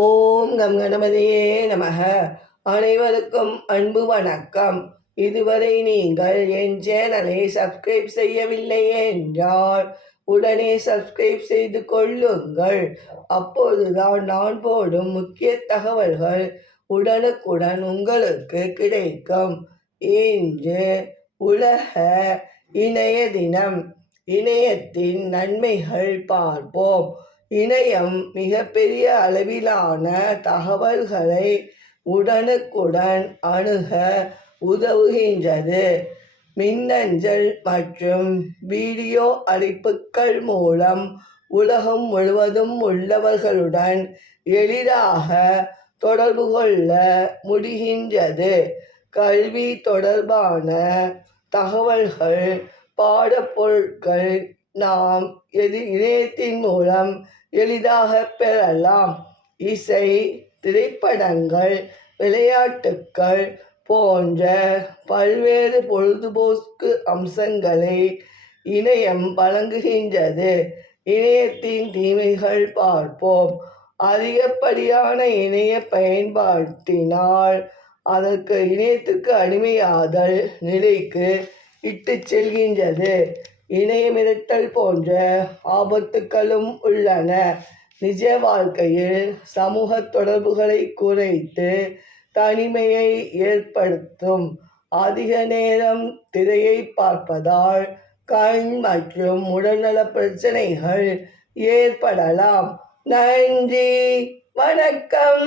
ஓம் come கணபதியே நமக. அனைவருக்கும் அன்பு வணக்கம். இதுவரை நீங்கள் என் சேனலை சப்ஸ்கிரைப் செய்யவில்லை என்றால் உடனே சப்ஸ்கிரைப் செய்து கொள்ளுங்கள். அப்போதுதான் நான் போடும் முக்கிய தகவல்கள் உடனுக்குடன் உங்களுக்கு கிடைக்கும். இன்று உலக இணைய தினம். இணையத்தின் நன்மைகள் பார்ப்போம். இணையம் மிகப்பெரிய அளவிலான தகவல்களை உடனுக்குடன் அணுக உதவுகின்றது. மின்னஞ்சல் மற்றும் வீடியோ அழைப்புகள் மூலம் உலகம் முழுவதும் உள்ளவர்களுடன் எளிதாக தொடர்பு கொள்ள முடிகின்றது. கல்வி தொடர்பான தகவல்கள், பாடப்பொருட்கள் நாம் இணையத்தின் மூலம் எளிதாக பெறலாம். இசை, திரைப்படங்கள், விளையாட்டுக்கள் போன்ற பல்வேறு பொழுதுபோக்கு அம்சங்களை இணையம் வழங்குகின்றது. இணையத்தின் தீமைகள் பார்ப்போம். அதிகப்படியான இணைய பயன்பாட்டினால் அதற்கு இணையத்திற்கு அடிமையாதல் நிலைக்கு இட்டு செல்கின்றது. இணைய மிரட்டல் போன்ற ஆபத்துக்களும் உள்ளன. நிஜ வாழ்க்கையில் சமூக தொடர்புகளை குறைத்து தனிமையை ஏற்படுத்தும். அதிக நேரம் திரையை பார்ப்பதால் கண் மற்றும் உடல்நல பிரச்சனைகள் ஏற்படலாம். நன்றி, வணக்கம்.